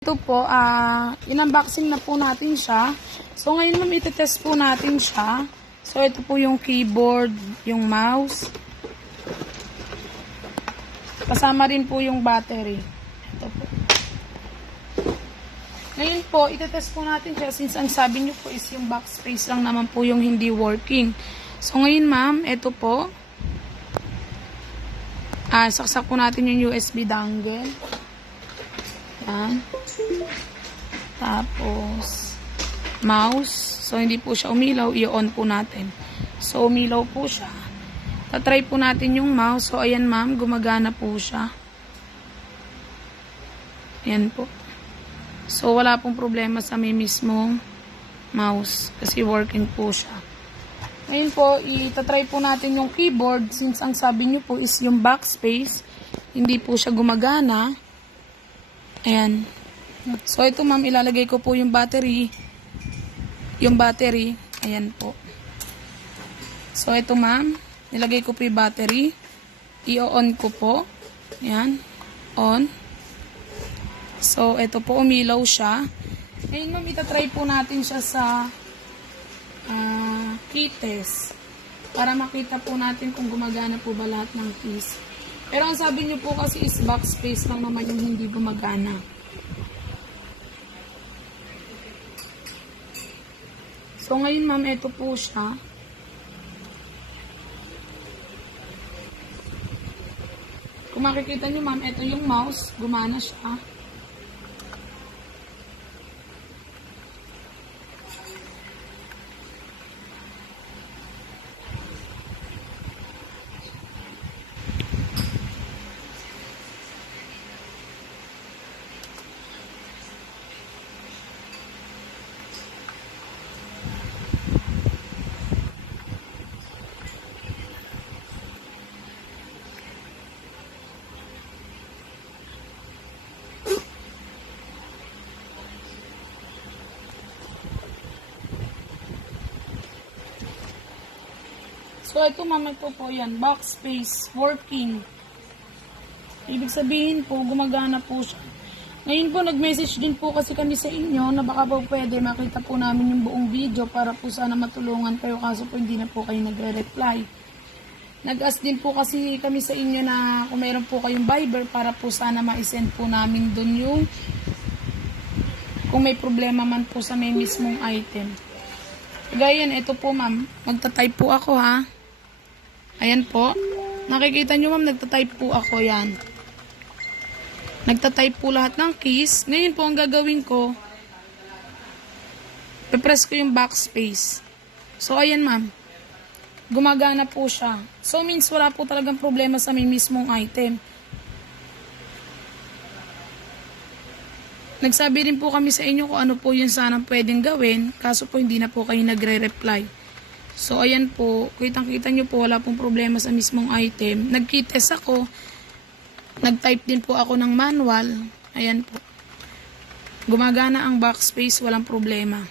Ito po, in-unboxing na po natin siya. So, ngayon ma'am, iti-test po natin siya. So, ito po yung keyboard, yung mouse. Kasama rin po yung battery. Ito po. Ngayon po, iti-test po natin siya since ang sabi nyo po is yung backspace lang naman po yung hindi working. So, ngayon ma'am, ito po. Saksak po natin yung USB dongle. Yan. Tapos, mouse. So, hindi po siya umilaw. I-on po natin. So, umilaw po siya. Tatry po natin yung mouse. So, ayan ma'am. Gumagana po siya. Ayan po. So, wala pong problema sa may mismong mouse. Kasi working po siya. Ngayon po, itatry po natin yung keyboard. Since ang sabi nyo po is yung backspace. Hindi po siya gumagana. Ayan. So, ito ma'am, ilalagay ko po yung battery. Yung battery. Ayan po. So, ito ma'am, nilagay ko po yung battery. I-on ko po. Ayan. On. So, ito po, umilaw siya. Ngayon ma'am, itatry po natin siya sa key test. Para makita po natin kung gumagana po ba lahat ng keys. Pero ang sabi nyo po kasi is backspace lang naman yung hindi gumagana. So, ngayon ma'am, ito po siya. Kung makikita nyo ma'am, ito yung mouse. Gumana siya. So, ito ma'am, ito po yan. Backspace, working. Ibig sabihin po, gumagana po siya. Ngayon po, nag-message din po kasi kami sa inyo na baka po pwede makita po namin yung buong video para po sana matulungan kayo kaso po hindi na po kayo nagre-reply. Nag-ask din po kasi kami sa inyo na kung mayroon po kayong Viber para po sana ma-send po namin dun yung kung may problema man po sa may mismong item. Gaya yan, ito po ma'am. Magta-type po ako ha. Ayan po. Nakikita nyo ma'am, nagta-type po ako yan. Nagta-type po lahat ng keys. Ngayon po, ang gagawin ko, pe-press ko yung backspace. So, ayan ma'am. Gumagana po siya. So, means wala po talagang problema sa may mismong item. Nagsabi rin po kami sa inyo kung ano po yung sana pwedeng gawin. Kaso po, hindi na po kayo nagre-reply. So, ayan po, kitang-kita nyo po, wala pong problema sa mismong item. Nag-key-test ako, nag-type din po ako ng manual. Ayan po. Gumagana ang backspace, walang problema.